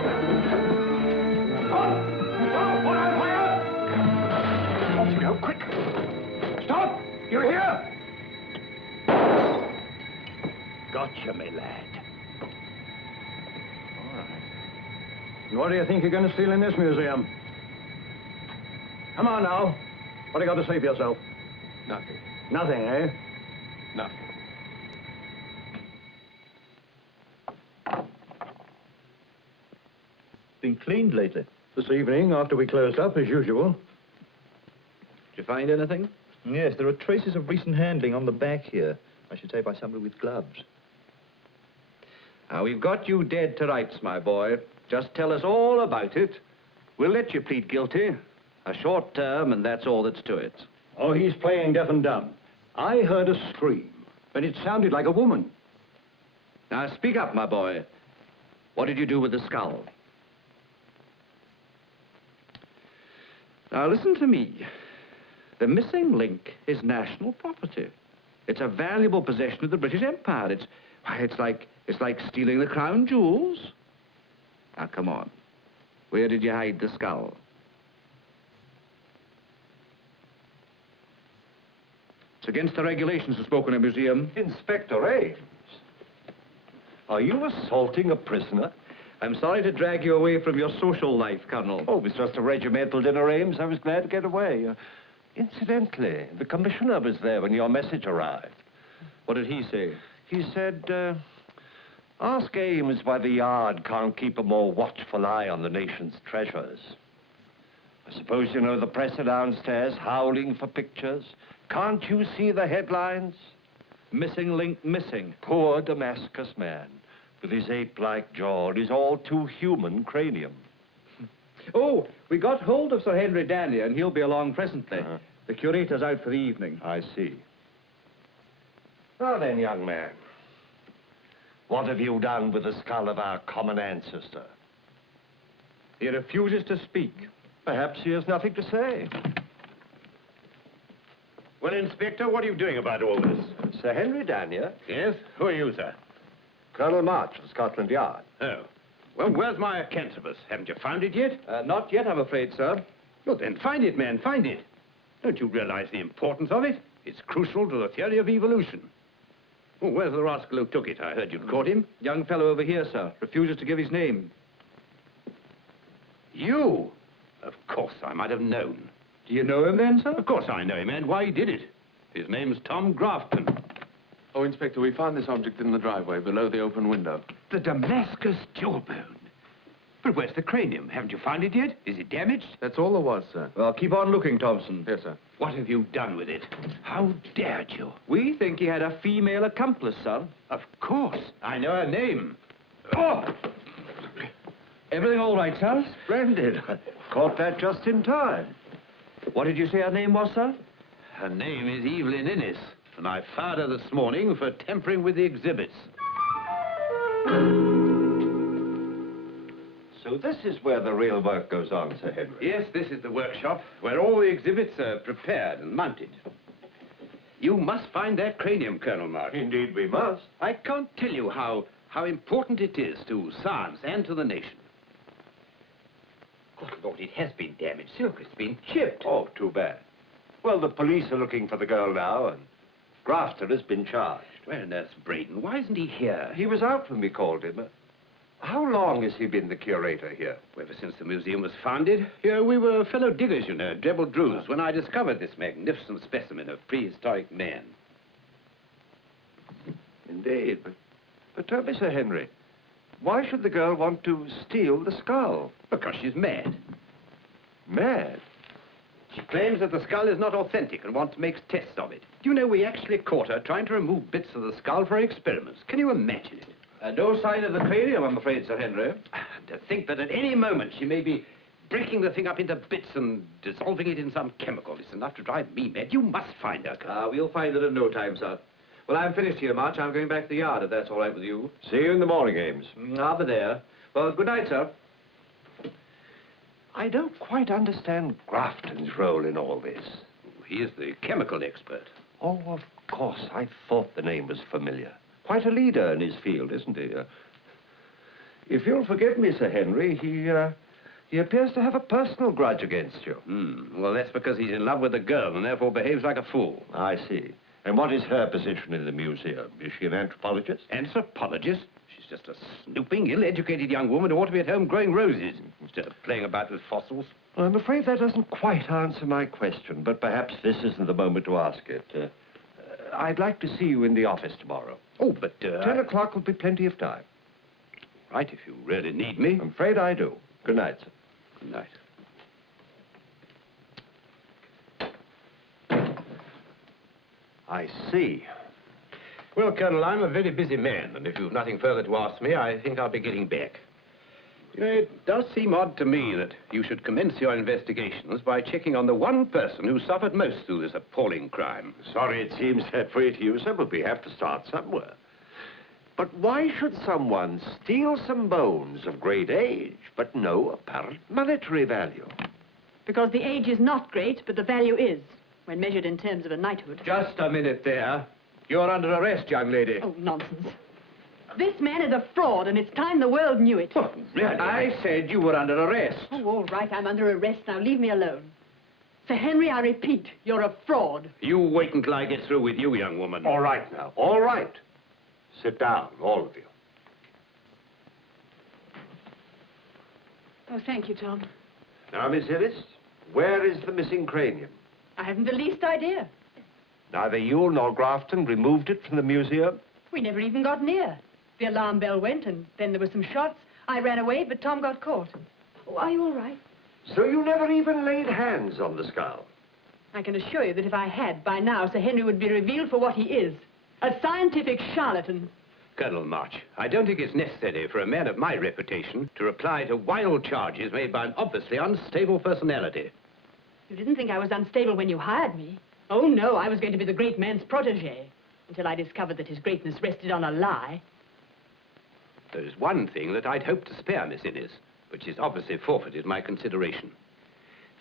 Stop! Stop! Stop! Or I'll fire! Off you go, quick! Stop! You hear? Gotcha, my lad. All right. And what do you think you're going to steal in this museum? Come on now. What do you got to say for yourself? Nothing. Nothing, eh? Nothing. Been cleaned lately. This evening, after we closed up, as usual. Did you find anything? Yes, there are traces of recent handling on the back here. I should say by somebody with gloves. Now, we've got you dead to rights, my boy. Just tell us all about it. We'll let you plead guilty. A short term, and that's all that's to it. Oh, he's playing deaf and dumb. I heard a scream, and it sounded like a woman. Now, speak up, my boy. What did you do with the skull? Now, listen to me. The missing link is national property. It's a valuable possession of the British Empire. It's like stealing the crown jewels. Now, come on. Where did you hide the skull? It's against the regulations to smoke in a museum. Inspector Ames, are you assaulting a prisoner? I'm sorry to drag you away from your social life, Colonel. Oh, it was just a regimental dinner, Ames. I was glad to get away. Incidentally, the commissioner was there when your message arrived. What did he say? He said, ask Ames why the Yard can't keep a more watchful eye on the nation's treasures. I suppose you know the press are downstairs howling for pictures. Can't you see the headlines? Missing link missing. Poor Damascus man, with his ape-like jaw and his all-too-human cranium. Oh, we got hold of Sir Henry Danier, and he'll be along presently. The curator's out for the evening. I see. Now then, young man, what have you done with the skull of our common ancestor? He refuses to speak. Perhaps he has nothing to say. Well, Inspector, what are you doing about all this? Sir Henry Danier? Yes? Who are you, sir? Colonel March of Scotland Yard. Oh. Well, where's my acanthus? Haven't you found it yet? Not yet, I'm afraid, sir. Well, then find it, man, find it. Don't you realize the importance of it? It's crucial to the theory of evolution. Oh, where's the rascal who took it? I heard you'd caught him. Young fellow over here, sir. Refuses to give his name. You? Of course, I might have known. Do you know him then, sir? Of course I know him, and why he did it. His name's Tom Grafton. Oh, Inspector, we found this object in the driveway below the open window. The Damascus jawbone. But where's the cranium? Haven't you found it yet? Is it damaged? That's all there was, sir. Well, keep on looking, Thompson. Yes, sir. What have you done with it? How dared you? We think he had a female accomplice, sir. Of course. I know her name. Oh! Everything all right, sir? Splendid. Caught that just in time. What did you say her name was, sir? Her name is Evelyn Innes, and I fired her this morning for tampering with the exhibits. So this is where the real work goes on, Sir Henry? Yes, this is the workshop, where all the exhibits are prepared and mounted. You must find that cranium, Colonel March. Indeed we must. I can't tell you how important it is to science and to the nation. Good Lord, it has been damaged, Silk. It's been chipped. Oh, too bad. Well, the police are looking for the girl now, and Grafton has been charged. Where on earth's Braden? Why isn't he here? He was out when we called him. How long has he been the curator here? Ever since the museum was founded. Here we were fellow diggers, you know, Drebel Drews, when I discovered this magnificent specimen of prehistoric man. Indeed, but tell me, Sir Henry, why should the girl want to steal the skull? Because she's mad. Mad? She claims that the skull is not authentic and wants to make tests of it. Do you know, we actually caught her trying to remove bits of the skull for experiments. Can you imagine it? No sign of the cranium, I'm afraid, Sir Henry. To think that at any moment she may be breaking the thing up into bits and dissolving it in some chemical is enough to drive me mad. You must find her, Colonel. We'll find her in no time, sir. Well, I'm finished here, March. I'm going back to the yard, if that's all right with you. See you in the morning, Ames. I'll be there. Well, good night, sir. I don't quite understand Grafton's role in all this. He is the chemical expert. Oh, of course. I thought the name was familiar. Quite a leader in his field, isn't he? If you'll forgive me, Sir Henry, he appears to have a personal grudge against you. Well, that's because he's in love with a girl and therefore behaves like a fool. I see. And what is her position in the museum? Is she an anthropologist? Anthropologist? She's just a snooping, ill-educated young woman who ought to be at home growing roses instead of playing about with fossils. Well, I'm afraid that doesn't quite answer my question, but perhaps this isn't the moment to ask it. I'd like to see you in the office tomorrow. Oh, but, 10 o'clock will be plenty of time. Right, if you really need me. I'm afraid I do. Good night, sir. Good night. I see. Well, Colonel, I'm a very busy man, and if you've nothing further to ask me, I think I'll be getting back. You know, it does seem odd to me that you should commence your investigations by checking on the one person who suffered most through this appalling crime. Sorry it seems that way to you, sir, but we have to start somewhere. But why should someone steal some bones of great age, but no apparent monetary value? Because the age is not great, but the value is, when measured in terms of a knighthood. Just a minute there. You're under arrest, young lady. Oh, nonsense. This man is a fraud, and it's time the world knew it. Oh, really? I said you were under arrest. Oh, all right, I'm under arrest now. Leave me alone. Sir Henry, I repeat, you're a fraud. You wait until I get through with you, young woman. All right now, all right. Sit down, all of you. Oh, thank you, Tom. Now, Miss Ellis, where is the missing cranium? I haven't the least idea. Neither you nor Grafton removed it from the museum? We never even got near. The alarm bell went, and then there were some shots. I ran away, but Tom got caught. Oh, are you all right? So you never even laid hands on the skull? I can assure you that if I had, by now, Sir Henry would be revealed for what he is. A scientific charlatan. Colonel March, I don't think it's necessary for a man of my reputation to reply to wild charges made by an obviously unstable personality. You didn't think I was unstable when you hired me? Oh, no, I was going to be the great man's protege, until I discovered that his greatness rested on a lie. There's one thing that I'd hoped to spare Miss Innes, but she's obviously forfeited my consideration.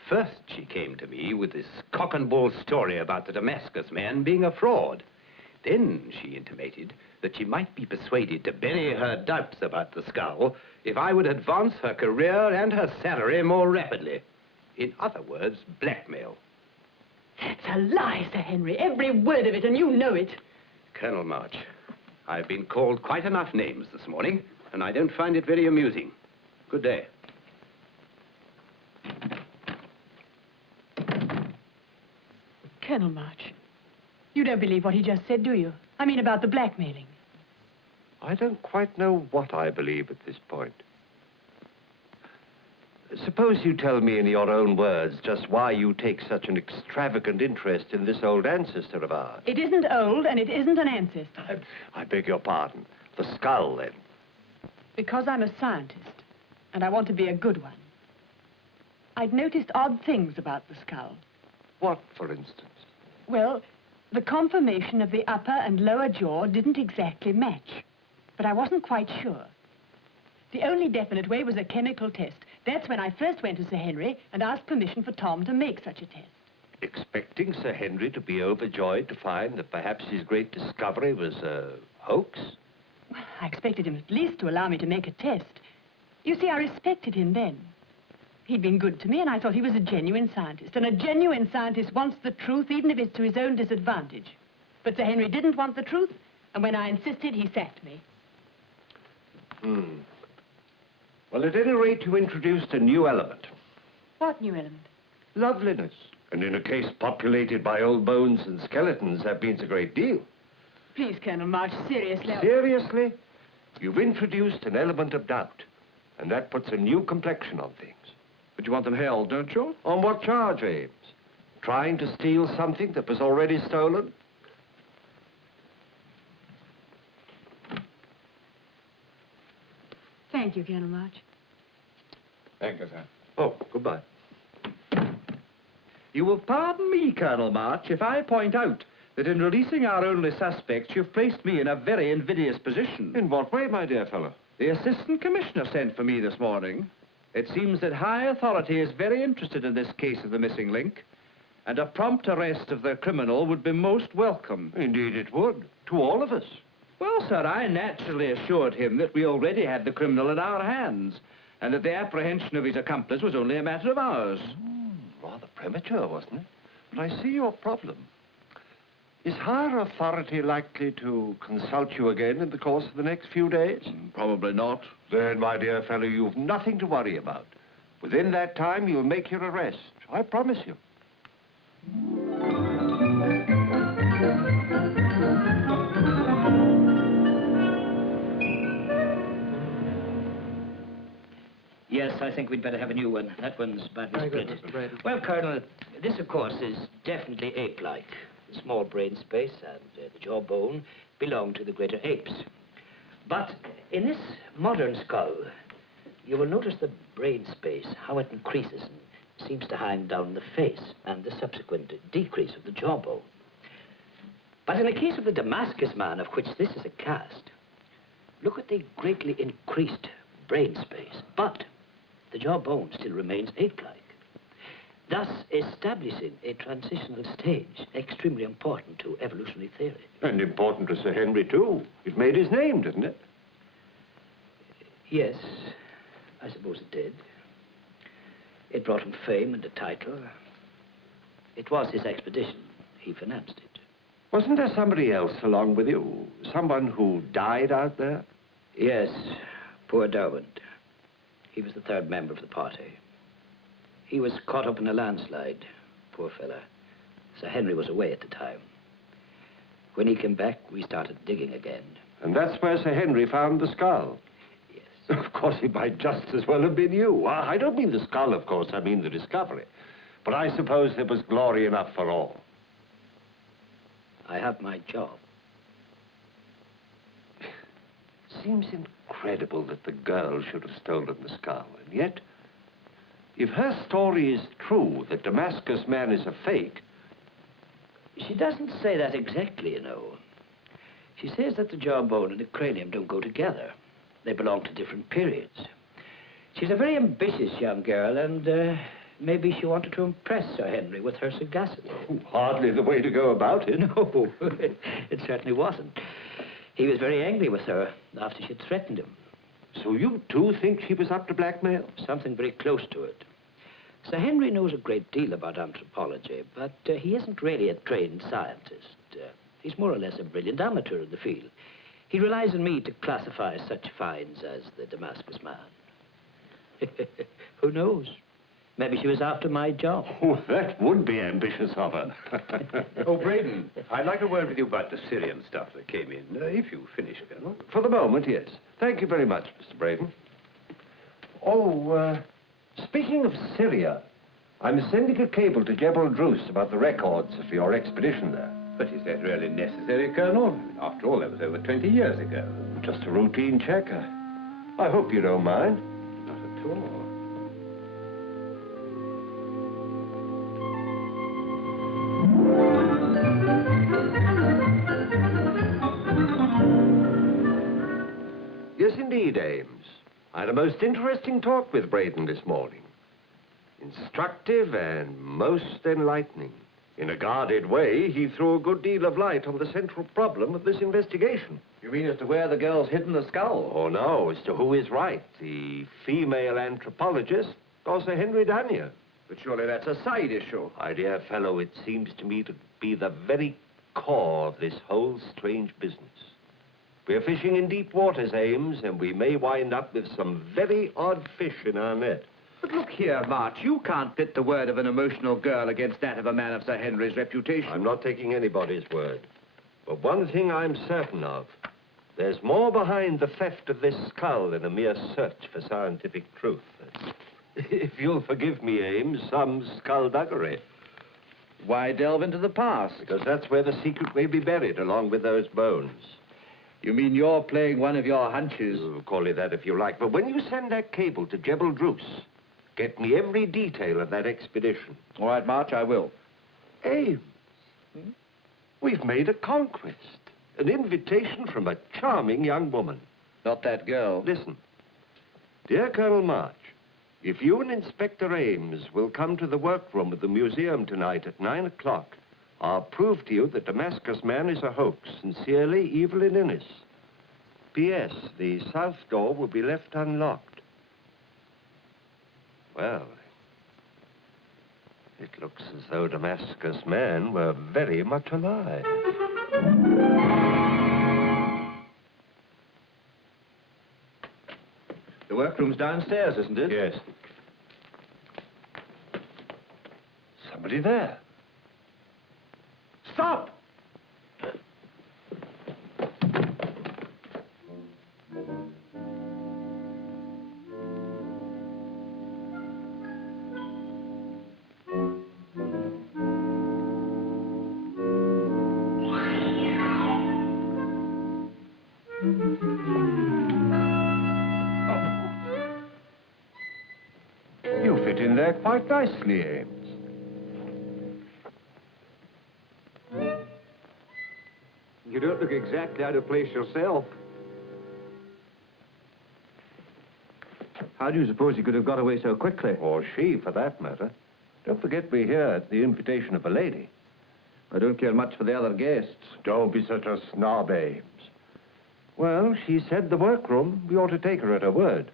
First, she came to me with this cock-and-bull story about the Damascus man being a fraud. Then she intimated that she might be persuaded to bury her doubts about the skull if I would advance her career and her salary more rapidly. In other words, blackmail. That's a lie, Sir Henry, every word of it, and you know it. Colonel March, I've been called quite enough names this morning, and I don't find it very amusing. Good day. Colonel March, you don't believe what he just said, do you? I mean about the blackmailing. I don't quite know what I believe at this point. Suppose you tell me in your own words just why you take such an extravagant interest in this old ancestor of ours. It isn't old, and it isn't an ancestor. I beg your pardon. The skull, then. Because I'm a scientist, and I want to be a good one. I'd noticed odd things about the skull. What, for instance? Well, the conformation of the upper and lower jaw didn't exactly match, but I wasn't quite sure. The only definite way was a chemical test. That's when I first went to Sir Henry and asked permission for Tom to make such a test. Expecting Sir Henry to be overjoyed to find that perhaps his great discovery was a hoax? Well, I expected him at least to allow me to make a test. You see, I respected him then. He'd been good to me, and I thought he was a genuine scientist. And a genuine scientist wants the truth, even if it's to his own disadvantage. But Sir Henry didn't want the truth, and when I insisted, he sacked me. Well, at any rate, you introduced a new element. What new element? Loveliness. And in a case populated by old bones and skeletons, that means a great deal. Please, Colonel March, seriously. Seriously? You've introduced an element of doubt, and that puts a new complexion on things. But you want them held, don't you? On what charge, Ames? Trying to steal something that was already stolen? Thank you, Colonel March. Thank you, sir. Oh, goodbye. You will pardon me, Colonel March, if I point out that in releasing our only suspects, you've placed me in a very invidious position. In what way, my dear fellow? The Assistant Commissioner sent for me this morning. It seems that high authority is very interested in this case of the missing link, and a prompt arrest of the criminal would be most welcome. Indeed it would, to all of us. Well, sir, I naturally assured him that we already had the criminal in our hands, and that the apprehension of his accomplice was only a matter of hours. Rather premature, wasn't it? But I see your problem. Is higher authority likely to consult you again in the course of the next few days? Probably not. Then, my dear fellow, you've nothing to worry about. Within that time, you'll make your arrest. I promise you. Yes, I think we'd better have a new one. That one's badly split. Well, Colonel, this, of course, is definitely ape-like. The small brain space and the jawbone belong to the greater apes. But in this modern skull, you will notice the brain space, how it increases and seems to hang down the face, and the subsequent decrease of the jawbone. But in the case of the Damascus man, of which this is a cast, look at the greatly increased brain space, but the jawbone still remains ape-like, thus establishing a transitional stage extremely important to evolutionary theory. And important to Sir Henry, too. It made his name, didn't it? Yes, I suppose it did. It brought him fame and a title. It was his expedition. He financed it. Wasn't there somebody else along with you? Someone who died out there? Yes, poor Derwent. He was the third member of the party. He was caught up in a landslide, poor fella. Sir Henry was away at the time. When he came back, we started digging again. And that's where Sir Henry found the skull? Yes. Of course, it might just as well have been you. I don't mean the skull, of course. I mean the discovery. But I suppose there was glory enough for all. I have my job. Seems incredible that the girl should have stolen the skull. And yet, if her story is true, that Damascus man is a fake... She doesn't say that exactly, you know. She says that the jawbone and the cranium don't go together. They belong to different periods. She's a very ambitious young girl, and maybe she wanted to impress Sir Henry with her sagacity. Oh, hardly the way to go about it. No, it certainly wasn't. He was very angry with her after she'd threatened him. So you too think she was up to blackmail? Something very close to it. Sir Henry knows a great deal about anthropology, but he isn't really a trained scientist. He's more or less a brilliant amateur in the field. He relies on me to classify such finds as the Damascus man. Who knows? Maybe she was after my job. Oh, that would be ambitious of her. Oh, Braden, I'd like a word with you about the Syrian stuff that came in, if you finish, Colonel. For the moment, yes. Thank you very much, Mr. Braden. Oh, speaking of Syria, I'm sending a cable to Jebel Drus about the records for your expedition there. But is that really necessary, Colonel? After all, that was over 20 years ago. Just a routine check. I hope you don't mind. Not at all. Yes, indeed, Ames. I had a most interesting talk with Braden this morning. Instructive and most enlightening. In a guarded way, he threw a good deal of light on the central problem of this investigation. You mean as to where the girl's hidden the skull? Oh, no, as to who is right, the female anthropologist or Sir Henry Danier. But surely that's a side issue. My dear fellow, it seems to me to be the very core of this whole strange business. We're fishing in deep waters, Ames, and we may wind up with some very odd fish in our net. But look here, March, you can't pit the word of an emotional girl against that of a man of Sir Henry's reputation. I'm not taking anybody's word. But one thing I'm certain of. There's more behind the theft of this skull than a mere search for scientific truth. If you'll forgive me, Ames, some skullduggery. Why delve into the past? Because that's where the secret may be buried, along with those bones. You mean you're playing one of your hunches? Call it that if you like. But when you send that cable to Jebel Drus, get me every detail of that expedition. All right, March, I will. Ames, we've made a conquest. An invitation from a charming young woman. Not that girl. Listen. Dear Colonel March, if you and Inspector Ames will come to the workroom of the museum tonight at 9 o'clock, I'll prove to you that Damascus man is a hoax, sincerely Evelyn Innes. P.S. The south door will be left unlocked. Well, it looks as though Damascus man were very much alive. The workroom's downstairs, isn't it? Yes. Somebody there. Stop! You fit in there quite nicely, Ames. You don't look exactly out of place yourself. How do you suppose you could have got away so quickly? Or she, for that matter. Don't forget we're here at the invitation of a lady. I don't care much for the other guests. Don't be such a snob, Ames. Well, she said the workroom. We ought to take her at her word.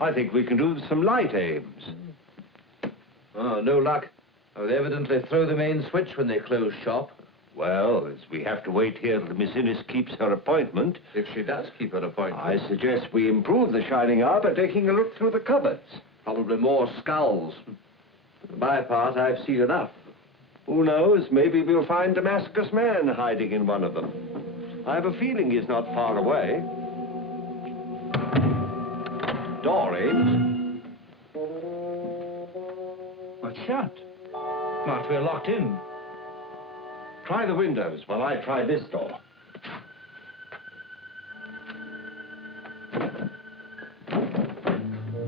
I think we can do with some light, Ames. Oh, no luck. Oh, they evidently throw the main switch when they close shop. Well, as we have to wait here till Miss Innes keeps her appointment... If she does keep her appointment. I suggest we improve the shining hour by taking a look through the cupboards. Probably more skulls. For my part, I've seen enough. Who knows? Maybe we'll find Damascus man hiding in one of them. I have a feeling he's not far away. Doris? What's shut? Not we're locked in. Try the windows while I try this door.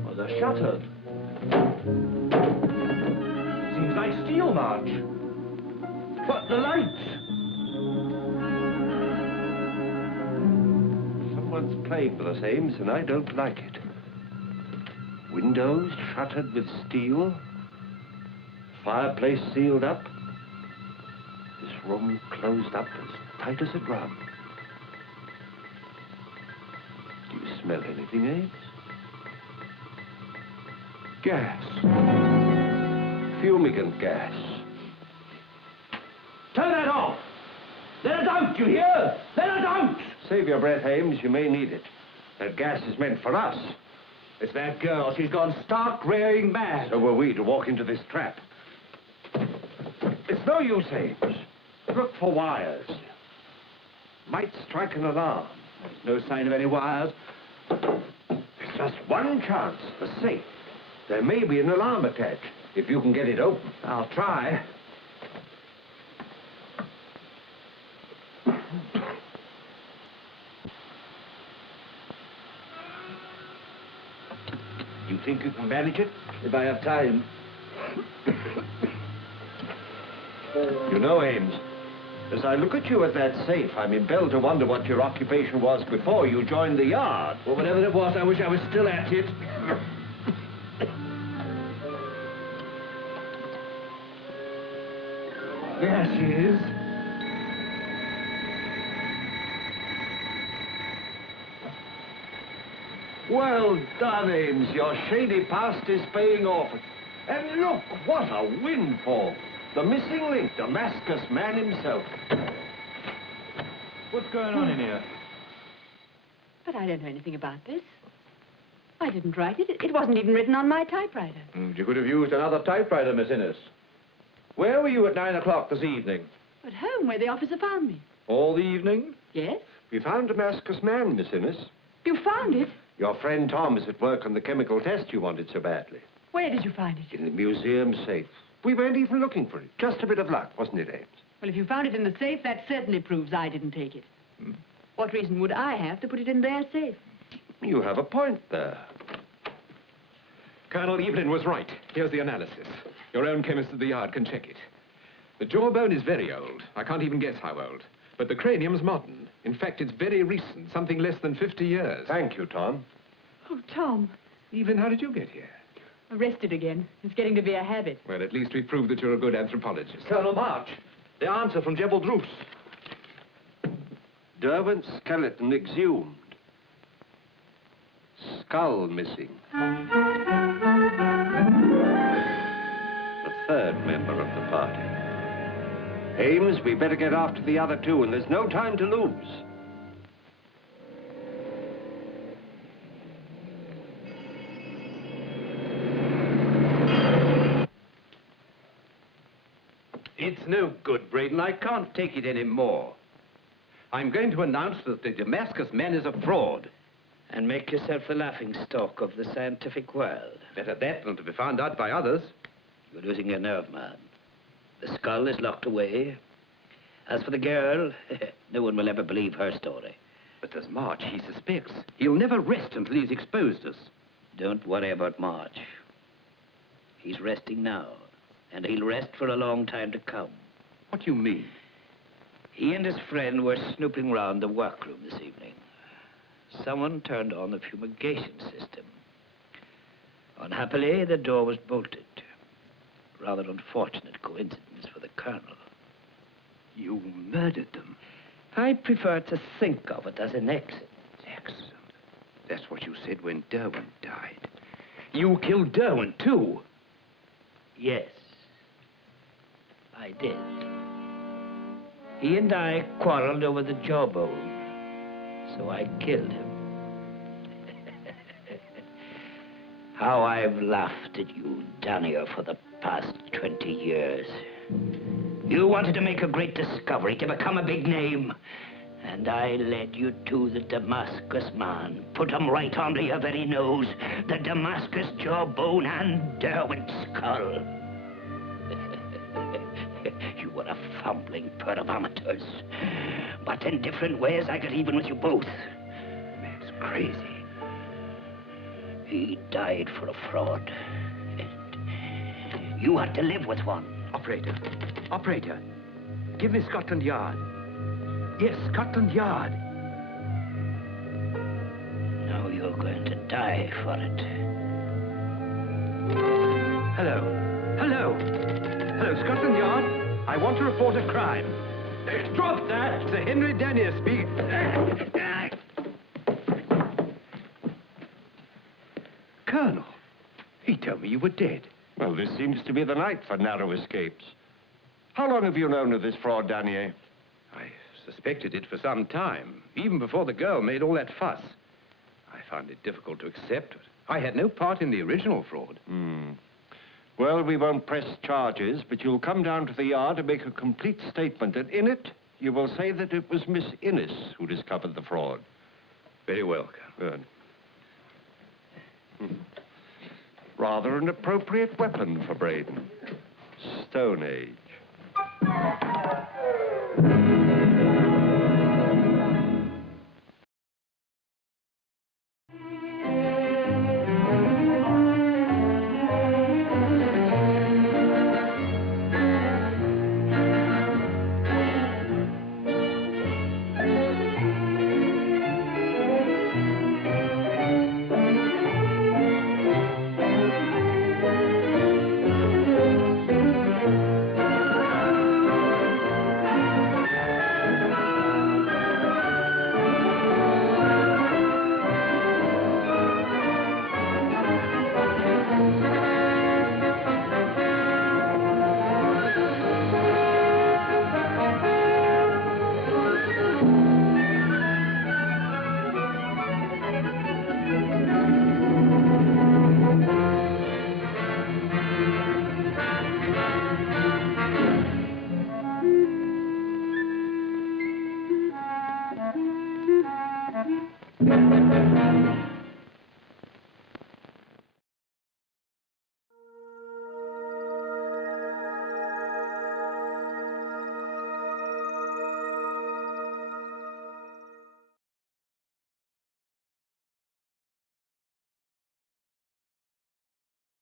Well, they're shuttered. Seems like steel, Marge. But the lights! Someone's playing with us, Ames, and I don't like it. Windows shuttered with steel. Fireplace sealed up. This room closed up as tight as a drum. Do you smell anything, Ames? Gas. Fumigant gas. Turn that off! Let it out, you hear? Let it out! Save your breath, Ames. You may need it. That gas is meant for us. It's that girl. She's gone stark raving mad. So were we to walk into this trap. It's no use, Ames. Look for wires. Might strike an alarm. There's no sign of any wires. There's just one chance. The safe. There may be an alarm attached. If you can get it open. I'll try. You think you can manage it? If I have time. You know, Ames, as I look at you at that safe, I'm impelled to wonder what your occupation was before you joined the yard. Well, whatever it was, I wish I was still at it. There she is. Well done, Ames. Your shady past is paying off. And look, what a windfall. The missing link, Damascus man himself. What's going on in here? But I don't know anything about this. I didn't write it. It wasn't even written on my typewriter. You could have used another typewriter, Miss Innes. Where were you at 9 o'clock this evening? At home, where the officer found me. All the evening? Yes? We found Damascus man, Miss Innes. You found it? Your friend Tom is at work on the chemical test you wanted so badly. Where did you find it? In the museum safe. We weren't even looking for it. Just a bit of luck, wasn't it, Ames? Well, if you found it in the safe, that certainly proves I didn't take it. What reason would I have to put it in their safe? You have a point there. Colonel Evelyn was right. Here's the analysis. Your own chemist at the yard can check it. The jawbone is very old. I can't even guess how old. But the cranium's modern. In fact, it's very recent, something less than 50 years. Thank you, Tom. Oh, Tom. Evelyn, how did you get here? Arrested again. It's getting to be a habit. Well, at least we've proved that you're a good anthropologist. Colonel March, the answer from Jebel Druce. Derwent's skeleton exhumed. Skull missing. The third member of the party. Ames, we better get after the other two, and there's no time to lose. It's no good, Braden. I can't take it anymore. I'm going to announce that the Damascus man is a fraud. And make yourself the laughingstock of the scientific world. Better that than to be found out by others. You're losing your nerve, man. The skull is locked away. As for the girl, no one will ever believe her story. But there's March. He suspects. He'll never rest until he's exposed us. Don't worry about March. He's resting now, and he'll rest for a long time to come. What do you mean? He and his friend were snooping around the workroom this evening. Someone turned on the fumigation system. Unhappily, the door was bolted. Rather unfortunate coincidence for the colonel. You murdered them. I prefer to think of it as an accident. Excellent. That's what you said when Derwent died. You killed Derwent, too. Yes, I did. He and I quarreled over the jawbone, so I killed him. How I've laughed at you, Daniel, for the past 20 years. You wanted to make a great discovery, to become a big name. And I led you to the Damascus man. Put him right under your very nose. The Damascus jawbone and Derwent's skull. You were a fumbling pair of amateurs. But in different ways, I got even with you both. Man's crazy. He died for a fraud. You had to live with one. Operator, give me Scotland Yard. Yes, Scotland Yard. Now you're going to die for it. Hello, Scotland Yard. I want to report a crime. Drop that! Sir Henry Danier speaking. Colonel, he told me you were dead. Well, this seems to be the night for narrow escapes. How long have you known of this fraud, Danier? I suspected it for some time, even before the girl made all that fuss. I found it difficult to accept. I had no part in the original fraud. Well, we won't press charges, but you'll come down to the yard to make a complete statement, and in it, you will say that it was Miss Innes who discovered the fraud. Very well, Colonel. Good. Rather an appropriate weapon for Braden. Stone Age.